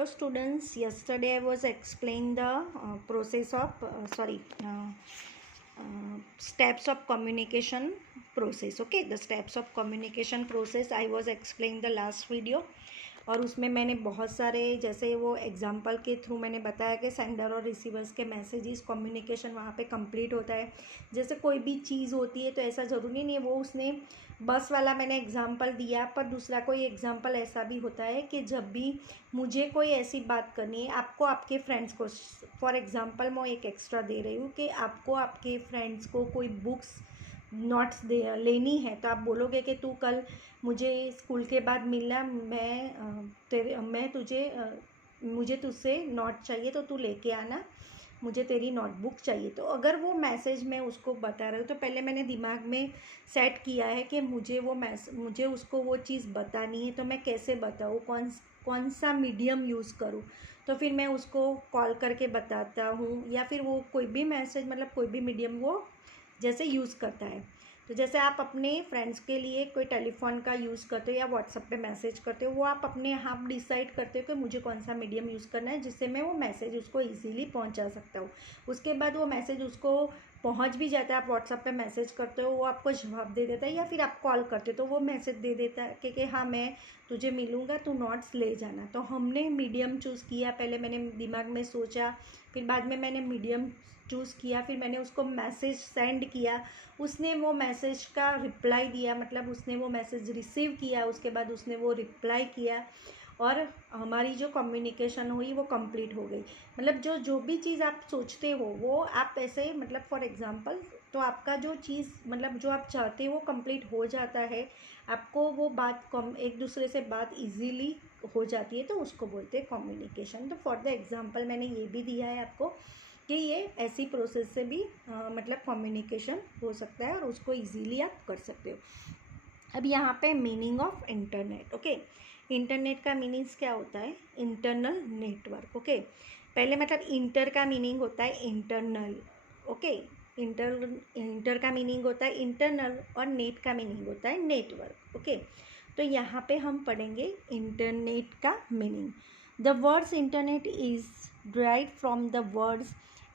Hello students, yesterday I was explaining the process of steps of communication process. Okay, the steps of communication process I was explaining the last video. और उसमें मैंने बहुत सारे जैसे वो example के through मैंने बताया कि सेंडर और रिसीवर्स के मैसेजेस कम्युनिकेशन वहाँ पे कंप्लीट होता है। जैसे कोई भी चीज़ होती है तो ऐसा ज़रूरी नहीं है वो उसने बस वाला मैंने एग्जांपल दिया, पर दूसरा कोई एग्जांपल ऐसा भी होता है कि जब भी मुझे कोई ऐसी बात करनी है आपको आपके फ्रेंड्स को, फॉर एग्जांपल मैं एक एक्स्ट्रा दे रही हूँ कि आपको आपके फ्रेंड्स को कोई बुक्स नोट्स दे लेनी है, तो आप बोलोगे कि तू कल मुझे स्कूल के बाद मिलना, मुझे तुझसे नोट चाहिए तो तू लेके आना, मुझे तेरी नोटबुक चाहिए। तो अगर वो मैसेज मैं उसको बता रही हूँ तो पहले मैंने दिमाग में सेट किया है कि मुझे उसको वो चीज़ बतानी है, तो मैं कैसे बताऊँ, कौन सा मीडियम यूज़ करूँ। तो फिर मैं उसको कॉल करके बताता हूँ, या फिर वो कोई भी मैसेज मतलब कोई भी मीडियम वो जैसे यूज़ करता है। तो जैसे आप अपने फ्रेंड्स के लिए कोई टेलीफोन का यूज़ करते हो या व्हाट्सएप पे मैसेज करते हो, वो आप अपने आप डिसाइड करते हो कि मुझे कौन सा मीडियम यूज़ करना है जिससे मैं वो मैसेज उसको इजीली पहुंचा सकता हूँ। उसके बाद वो मैसेज उसको पहुंच भी जाता है, आप व्हाट्सएप पे मैसेज करते हो वो आपको जवाब दे देता है, या फिर आप कॉल करते हो तो वो मैसेज दे देता है कि हाँ मैं तुझे मिलूँगा, तू नोट्स ले जाना। तो हमने मीडियम चूज़ किया, पहले मैंने दिमाग में सोचा, फिर बाद में मैंने मीडियम चूज़ किया, फिर मैंने उसको मैसेज सेंड किया, उसने वो मैसेज का रिप्लाई दिया, मतलब उसने वो मैसेज रिसीव किया, उसके बाद उसने वो रिप्लाई किया और हमारी जो कम्युनिकेशन हुई वो कंप्लीट हो गई। मतलब जो भी चीज़ आप सोचते हो वो आप ऐसे मतलब फॉर एग्जांपल, तो आपका जो चीज़ मतलब जो आप चाहते हो वो कंप्लीट हो जाता है, आपको वो बात एक दूसरे से बात इजीली हो जाती है, तो उसको बोलते हैं कम्युनिकेशन। तो फॉर द एग्जांपल मैंने ये भी दिया है आपको कि ये ऐसी प्रोसेस से भी मतलब कम्युनिकेशन हो सकता है और उसको इजीली आप कर सकते हो। अब यहाँ पे meaning of internet. Okay, internet का मीनिंग्स क्या होता है? Internal network. ओके, पहले मतलब इंटर का मीनिंग होता है इंटरनल। ओके, इंटर का मीनिंग होता है इंटरनल और नेट का मीनिंग होता है नेटवर्क। ओके, तो यहाँ पे हम पढ़ेंगे इंटरनेट का meaning. The words internet is derived from the words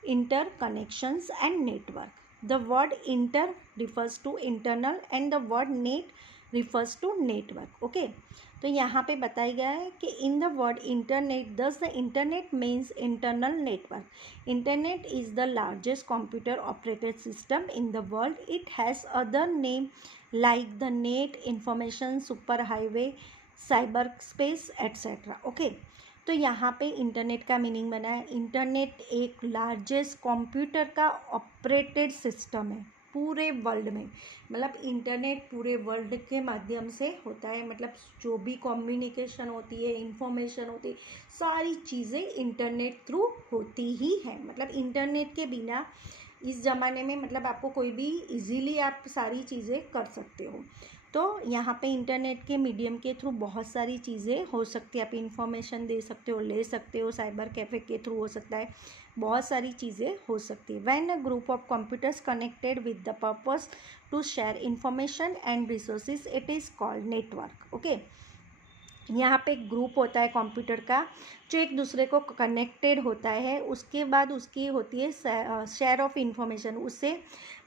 interconnections and network. The word inter refers to internal and the word net refers to network. Okay, तो यहाँ पे बताया गया है कि in the word internet, thus the internet means internal network. Internet is the largest computer operated system in the world. It has other name like the net, information superhighway, cyberspace, etc. Okay, तो यहाँ पे internet का meaning बना है, internet एक largest computer का operated system है पूरे वर्ल्ड में। मतलब इंटरनेट पूरे वर्ल्ड के माध्यम से होता है, मतलब जो भी कम्युनिकेशन होती है, इंफॉर्मेशन होती है, सारी चीज़ें इंटरनेट थ्रू होती ही है। मतलब इंटरनेट के बिना इस ज़माने में मतलब आपको कोई भी इजीली आप सारी चीज़ें कर सकते हो। तो यहाँ पे इंटरनेट के मीडियम के थ्रू बहुत सारी चीज़ें हो सकती है, आप इंफॉर्मेशन दे सकते हो, ले सकते हो, साइबर कैफ़े के थ्रू हो सकता है, बहुत सारी चीज़ें हो सकती है। When a group of computers connected with the purpose to share information and resources, it is called network. Okay, यहाँ पे एक ग्रुप होता है कंप्यूटर का जो एक दूसरे को कनेक्टेड होता है, उसके बाद उसकी होती है शेयर ऑफ इंफॉर्मेशन, उससे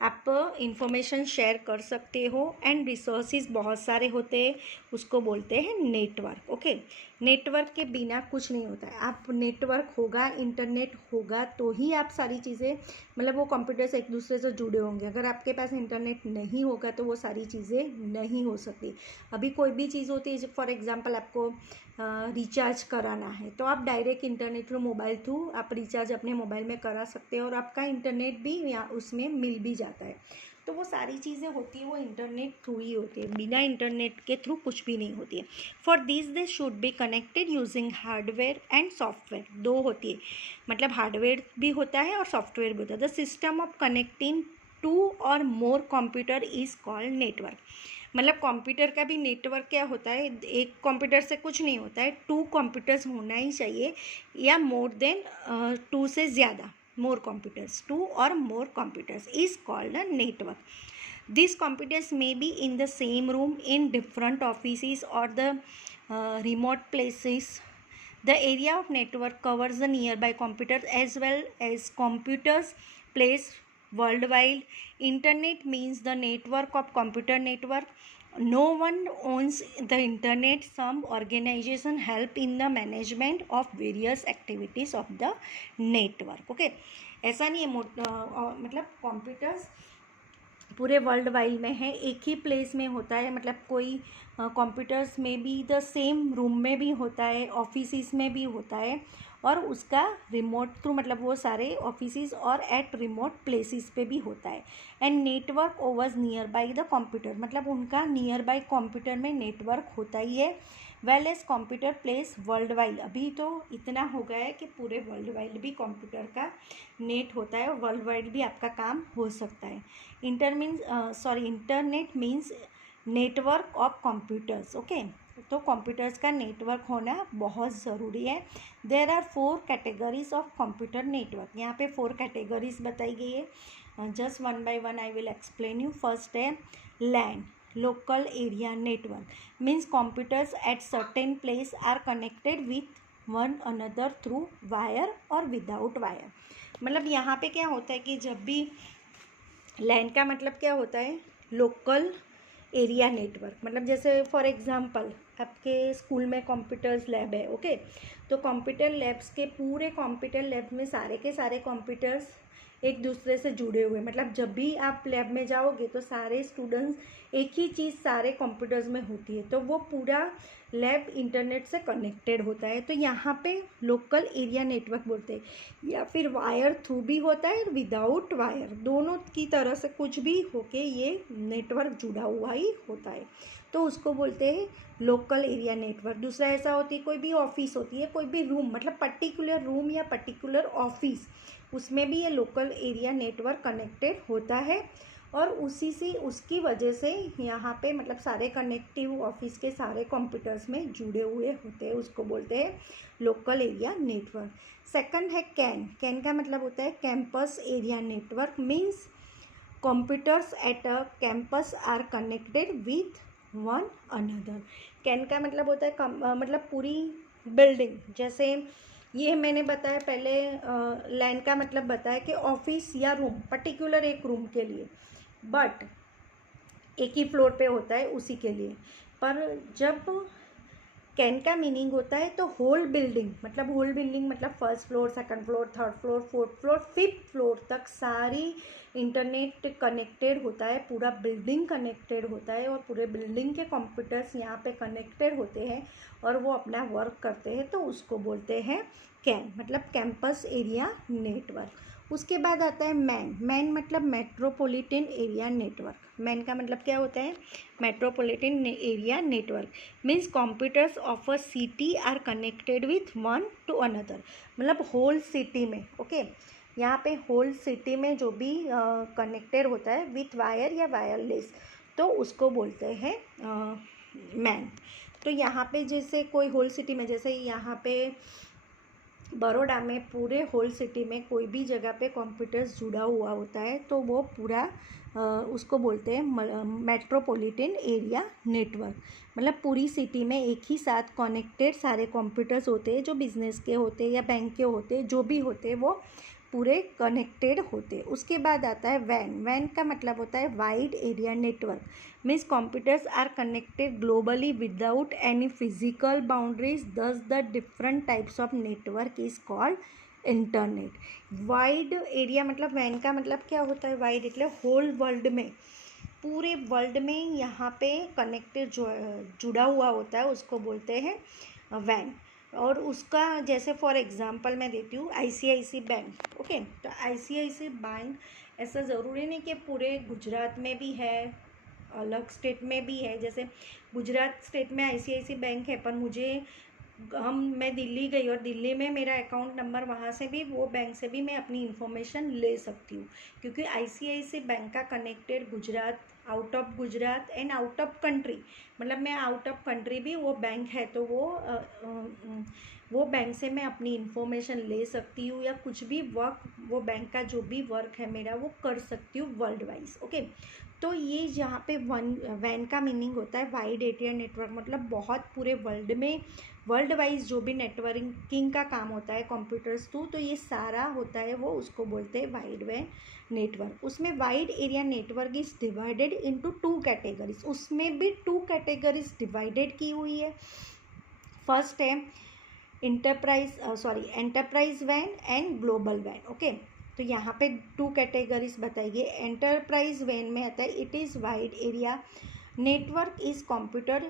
आप इंफॉर्मेशन शेयर कर सकते हो, एंड रिसोर्सेज बहुत सारे होते हैं, उसको बोलते हैं नेटवर्क। ओके, नेटवर्क के बिना कुछ नहीं होता है। आप नेटवर्क होगा, इंटरनेट होगा तो ही आप सारी चीज़ें मतलब वो कंप्यूटर से एक दूसरे से जुड़े होंगे। अगर आपके पास इंटरनेट नहीं होगा तो वो सारी चीज़ें नहीं हो सकती। अभी कोई भी चीज़ होती है, फॉर एग्जांपल आपको रिचार्ज कराना है तो आप direct internet through mobile through आप रिचार्ज अपने मोबाइल में करा सकते हो और आपका इंटरनेट भी यहाँ उसमें मिल भी जाता है। तो वो सारी चीज़ें होती है वो इंटरनेट थ्रू ही होती है, बिना इंटरनेट के थ्रू कुछ भी नहीं होती है। For this should be connected using hardware and software. दो होती है, मतलब हार्डवेयर भी होता है और सॉफ्टवेयर भी होता है। The system of connecting two or more computer is called network. मतलब कंप्यूटर का भी नेटवर्क क्या होता है, एक कंप्यूटर से कुछ नहीं होता है, 2 कंप्यूटर्स होना ही चाहिए या मोर देन 2 से ज़्यादा, मोर कंप्यूटर्स, 2 और more computers is called a network. These computers may be in the same room in different offices or the remote places. The area of network covers the nearby computers as well as computers place world wide. Internet means the network of computer network. No one owns the internet. Some organization help in the management of various activities of the network. Okay, ऐसा नहीं है मतलब computers पूरे world wide में है, एक ही place में होता है. मतलब कोई कंप्यूटर्स में भी द सेम रूम में भी होता है, ऑफिस में भी होता है, और उसका रिमोट थ्रू मतलब वो सारे ऑफिस और एट रिमोट प्लेसेस पे भी होता है. And network overs near by the computer, मतलब उनका नियर बाई कंप्यूटर में नेटवर्क होता ही है. Well as computer place world wide, अभी तो इतना हो गया है कि पूरे वर्ल्ड वाइड भी कंप्यूटर का नेट होता है और वर्ल्ड वाइड भी आपका काम हो सकता है. Internet means network of computers. Okay, तो कंप्यूटर्स का नेटवर्क होना बहुत ज़रूरी है. There are 4 categories of computer network. यहाँ पे 4 कैटेगरीज बताई गई है. Just one by one I will explain you. First है LAN, local area network. Means computers at certain place are connected with one another through wire और without wire. मतलब यहाँ पे क्या होता है कि जब भी लैन का मतलब क्या होता है, लोकल एरिया नेटवर्क. मतलब जैसे फॉर एग्जांपल आपके स्कूल में कंप्यूटर्स लैब है. ओके, तो कंप्यूटर लैब्स के पूरे कंप्यूटर लैब में सारे के सारे कंप्यूटर्स एक दूसरे से जुड़े हुए. मतलब जब भी आप लैब में जाओगे तो सारे स्टूडेंट्स एक ही चीज़ सारे कंप्यूटर्स में होती है, तो वो पूरा लैब इंटरनेट से कनेक्टेड होता है. तो यहाँ पे लोकल एरिया नेटवर्क बोलते हैं. या फिर वायर थ्रू भी होता है, विदाउट वायर, दोनों की तरह से कुछ भी होके ये नेटवर्क जुड़ा हुआ ही होता है, तो उसको बोलते हैं लोकल एरिया नेटवर्क. दूसरा ऐसा होती है, कोई भी ऑफिस होती है, कोई भी रूम, मतलब पर्टिकुलर रूम या पर्टिकुलर ऑफिस, उसमें भी ये लोकल एरिया नेटवर्क कनेक्टेड होता है. और उसी से उसकी वजह से यहाँ पे मतलब सारे कनेक्टिव ऑफिस के सारे कंप्यूटर्स में जुड़े हुए होते हैं, उसको बोलते हैं लोकल एरिया नेटवर्क. सेकंड है कैन. कैन का मतलब होता है campus area network. Means computers at a campus are connected with one another. CAN का मतलब होता है मतलब पूरी बिल्डिंग. जैसे ये मैंने बताया पहले, लैन का मतलब बताया कि ऑफिस या रूम, पर्टिकुलर एक रूम के लिए, बट एक ही फ्लोर पे होता है उसी के लिए. पर जब कैन का मीनिंग होता है तो होल बिल्डिंग, मतलब होल बिल्डिंग मतलब first floor, second floor, third floor, fourth floor, fifth floor तक सारी इंटरनेट कनेक्टेड होता है, पूरा बिल्डिंग कनेक्टेड होता है, और पूरे बिल्डिंग के कंप्यूटर्स यहाँ पे कनेक्टेड होते हैं और वो अपना वर्क करते हैं, तो उसको बोलते हैं कैन, मतलब कैंपस एरिया नेटवर्क. उसके बाद आता है मैन. मैन मतलब मेट्रोपॉलिटन एरिया नेटवर्क. मैन का मतलब क्या होता है, metropolitan area network. Means computers of a city are connected with one to another. मतलब होल सिटी में. ओके, यहाँ पे होल सिटी में जो भी कनेक्टेड होता है विथ वायर या वायरलेस, तो उसको बोलते हैं मैन. तो यहाँ पे जैसे कोई होल सिटी में, जैसे यहाँ पे बड़ौदा में पूरे होल सिटी में कोई भी जगह पे कंप्यूटर्स जुड़ा हुआ होता है, तो वो पूरा उसको बोलते हैं मेट्रोपॉलिटन एरिया नेटवर्क. मतलब पूरी सिटी में एक ही साथ कनेक्टेड सारे कंप्यूटर्स होते हैं, जो बिजनेस के होते हैं या बैंक के होते हैं, जो भी होते हैं वो पूरे कनेक्टेड होते. उसके बाद आता है वैन. वैन का मतलब होता है wide area network. Means computers are connected globally without any physical boundaries. Thus the different types of network is called internet. Wide area मतलब वैन का मतलब क्या होता है, वाइड मतलब होल वर्ल्ड में, पूरे वर्ल्ड में यहाँ पे कनेक्टेड जो जुड़ा हुआ होता है उसको बोलते हैं वैन. और उसका जैसे फॉर एग्जांपल मैं देती हूँ ICICI बैंक. ओके, तो ICICI बैंक ऐसा ज़रूरी नहीं कि पूरे गुजरात में भी है, अलग स्टेट में भी है. जैसे गुजरात स्टेट में ICICI बैंक है, पर मैं दिल्ली गई और दिल्ली में मेरा अकाउंट नंबर, वहाँ से भी वो बैंक से भी मैं अपनी इन्फॉर्मेशन ले सकती हूँ, क्योंकि ICICI बैंक का connected Gujarat, out of Gujarat and out of country. मतलब मैं आउट ऑफ कंट्री भी वो बैंक है, तो वो बैंक से मैं अपनी इन्फॉर्मेशन ले सकती हूँ, या कुछ भी वर्क वो बैंक का जो भी वर्क है मेरा वो कर सकती हूँ वर्ल्ड वाइज. ओके, तो ये जहाँ पे वैन का मीनिंग होता है वाइड एरिया नेटवर्क, मतलब बहुत पूरे वर्ल्ड में वर्ल्ड वाइज जो भी नेटवर्किंग का काम होता है कंप्यूटर्स थ्रू, तो ये सारा होता है वो उसको बोलते हैं वाइड वे नेटवर्क। उसमें wide area network is divided into 2 categories, उसमें भी 2 कैटेगरीज डिवाइडेड की हुई है। फर्स्ट है enterprise one and global van. Okay, तो यहाँ पे 2 कैटेगरीज बताइए। एंटरप्राइज वैन में आता है it is wide area network is computer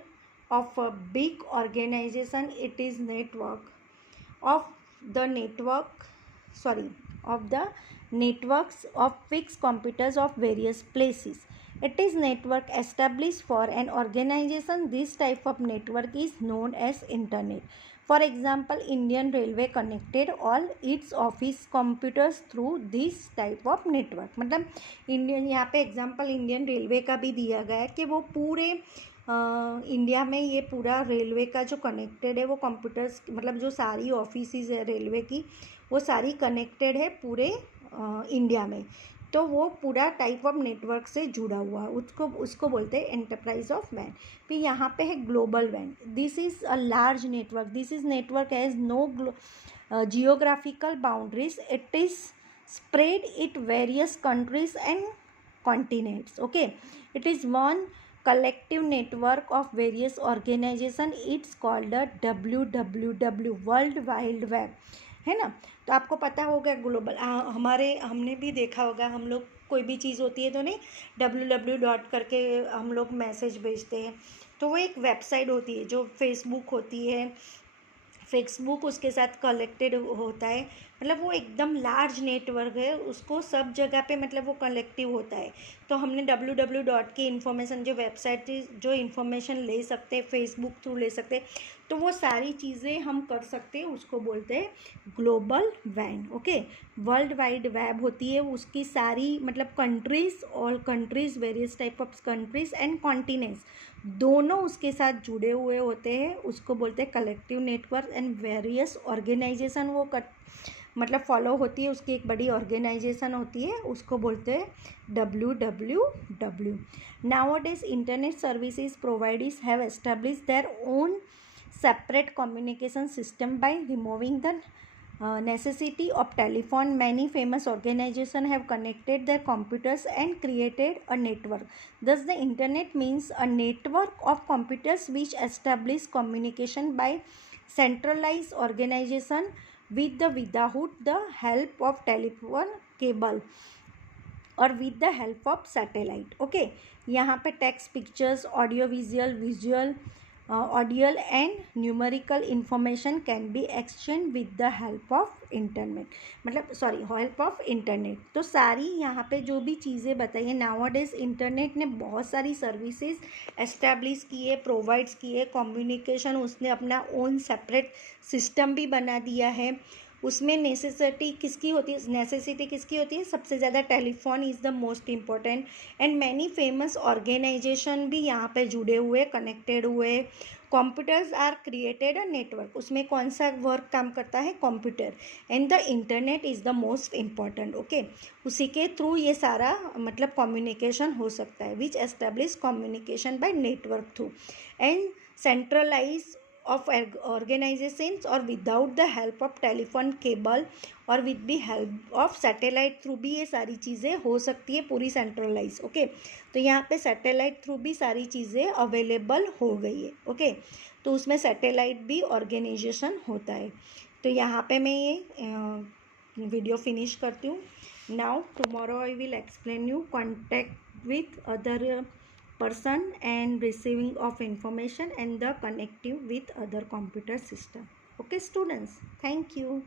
of a big organization. It is network of the networks of fixed computers of various places. It is network established for an organization. This type of network is known as internet. For example, Indian Railway connected all its office computers through this type of network. मतलब Indian, यहाँ पे example Indian railway का भी दिया गया है कि वो पूरे इंडिया में ये पूरा रेलवे का जो कनेक्टेड है वो कंप्यूटर्स, मतलब जो सारी ऑफिसेज है रेलवे की वो सारी कनेक्टेड है पूरे इंडिया में, तो वो पूरा टाइप ऑफ नेटवर्क से जुड़ा हुआ है, उसको बोलते हैं एंटरप्राइज ऑफ वैन। फिर यहाँ पे है ग्लोबल वैन। This is a large network, this is network has no geographical boundaries, it is spread it various countries and continents. Okay, it is one collective network of various organization. It's called a WWW, world wide web, है ना। तो आपको पता होगा global, हमने भी देखा होगा, हम लोग कोई भी चीज़ होती है तो नहीं www. करके हम लोग मैसेज भेजते हैं, तो वो एक वेबसाइट होती है जो फेसबुक होती है, फेसबुक उसके साथ कलेक्टेड होता है, मतलब वो एकदम लार्ज नेटवर्क है, उसको सब जगह पे मतलब वो कलेक्टिव होता है। तो हमने www. की इन्फॉर्मेशन, जो वेबसाइट थी, जो इन्फॉर्मेशन ले सकते हैं फेसबुक थ्रू ले सकते हैं, तो वो सारी चीज़ें हम कर सकते हैं, उसको बोलते हैं global van. Okay, world wide web होती है, उसकी सारी मतलब countries, all countries, various type of countries and continents दोनों उसके साथ जुड़े हुए होते हैं, उसको बोलते हैं collective network. And various organization वो मतलब फॉलो होती है, उसकी एक बड़ी ऑर्गेनाइजेशन होती है, उसको बोलते हैं WWW. Nowadays internet services providers have established their own separate communication system by removing the necessity of telephone. Many famous organizations have connected their computers and created a network. Thus the internet means a network of computers which establish communication by centralized organization without the help of telephone cable और with the help of satellite. Okay, यहाँ पे text, pictures, audio visual audial and numerical information can be exchange with the help of internet, मतलब help of internet. तो सारी यहाँ पे जो भी चीज़ें बताइए, नाउअडेज इंटरनेट ने बहुत सारी सर्विसेज एस्टैब्लिश की है, प्रोवाइड्स की है, कम्युनिकेशन उसने अपना ओन सेपरेट सिस्टम भी बना दिया है। उसमें नेसेसिटी किसकी होती है, सबसे ज़्यादा telephone is the most important. And many famous organization भी यहाँ पे जुड़े हुए, कनेक्टेड हुए। Computers are created a network, उसमें कौन सा वर्क काम करता है, computer. And the internet is the most important. Okay, उसी के थ्रू ये सारा मतलब कम्युनिकेशन हो सकता है, which establish communication by network through and centralize of organizations or without the help of telephone cable और with the help of satellite through भी ये सारी चीज़ें हो सकती है, पूरी सेंट्रलाइज। ओके, तो यहाँ पे सैटेलाइट थ्रू भी सारी चीज़ें अवेलेबल हो गई है। ओके, तो उसमें सैटेलाइट भी ऑर्गेनाइजेशन होता है। तो यहाँ पे मैं ये वीडियो फिनिश करती हूँ। Now tomorrow I will explain you contact with other person and receiving of information and the connective with other computer system. Okay students, thank you.